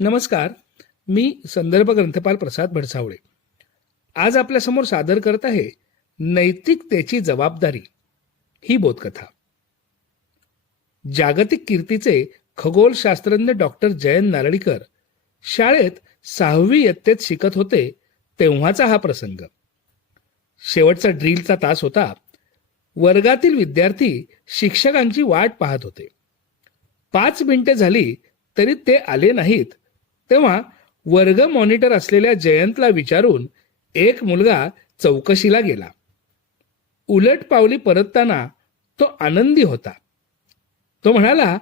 नमस्कार मी संदर्भ ग्रंथपाल प्रसाद भडसावळे. आज आपल्यासमोर सादर करत आहे नैतिकतेची जबाबदारी ही बोधकथा. जागतिक कीर्तीचे खगोलशास्त्रज्ञ डॉक्टर जयंत नारळीकर शाळेत सहावी इयत्तेत शिकत होते तेव्हाचा हा प्रसंग. शेवटचा ड्रिलचा तास होता. वर्गातील विद्यार्थी शिक्षकांची वाट पाहत होते. पाच मिनिटे झाली तरी ते आले नाहीत. तेव्हा वर्ग मॉनिटर असलेल्या जयंतला विचारून एक मुलगा चौकशीला गेला. उलट पावली परतताना तो आनंदी होता. तो म्हणाला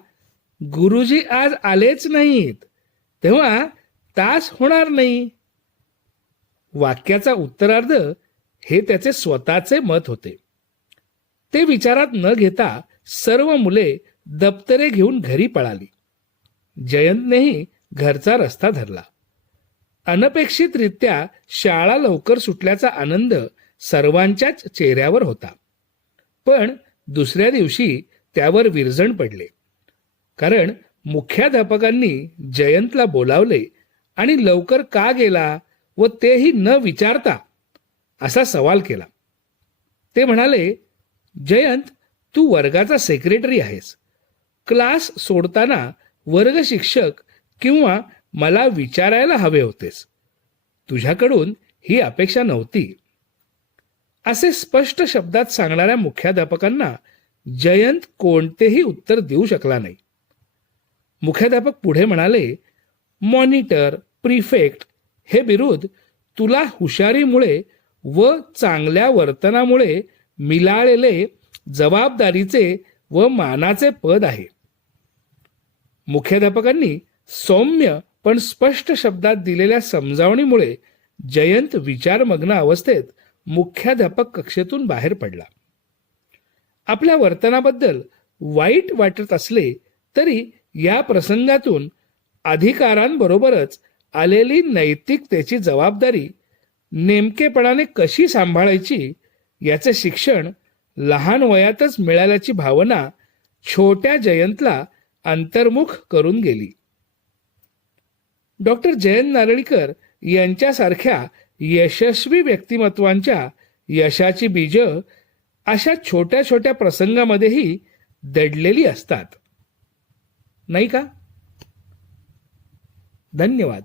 गुरुजी आज आलेच नाहीत. तेव्हा तास होणार नाही. वाक्याचा उत्तरार्ध हे त्याचे स्वतःचे मत होते. ते विचारात न घेता सर्व मुले दप्तरे घेऊन घरी पळाली. जयंतनेही घरचा रस्ता धरला. अनपेक्षितरित्या शाळा लवकर सुटल्याचा आनंद सर्वांच्याच चेहऱ्यावर होता. पण दुसऱ्या दिवशी त्यावर विरजण पडले. कारण मुख्याध्यापकांनी जयंतला बोलावले आणि लवकर का गेला व तेही न विचारता असा सवाल केला. ते म्हणाले जयंत तू वर्गाचा सेक्रेटरी आहेस. क्लास सोडताना वर्ग शिक्षक किंवा मला विचारायला हवे होतेस. तुझ्याकडून ही अपेक्षा नव्हती. असे स्पष्ट शब्दात सांगणाऱ्या मुख्याध्यापकांना जयंत कोणतेही उत्तर देऊ शकला नाही. मुख्याध्यापक पुढे म्हणाले मॉनिटर प्रिफेक्ट हे बिरुद तुला हुशारीमुळे व चांगल्या वर्तनामुळे मिळालेले जबाबदारीचे व मानाचे पद आहे. मुख्याध्यापकांनी सौम्य पण स्पष्ट शब्दात दिलेल्या समजावणीमुळे जयंत विचारमग्न अवस्थेत मुख्याध्यापक कक्षेतून बाहेर पडला. आपल्या वर्तनाबद्दल वाईट वाटत असले तरी या प्रसंगातून अधिकारांबरोबरच आलेली नैतिकतेची जबाबदारी नेमकेपणाने कशी सांभाळायची याचे शिक्षण लहान वयातच मिळाल्याची भावना छोट्या जयंतला अंतर्मुख करून गेली. डॉक्टर जयंत नारळीकर यांच्यासारख्या यशस्वी व्यक्तिमत्वांच्या यशाची बीज अशा छोट्या छोट्या प्रसंगामध्येही दडलेली असतात. नाही का? धन्यवाद.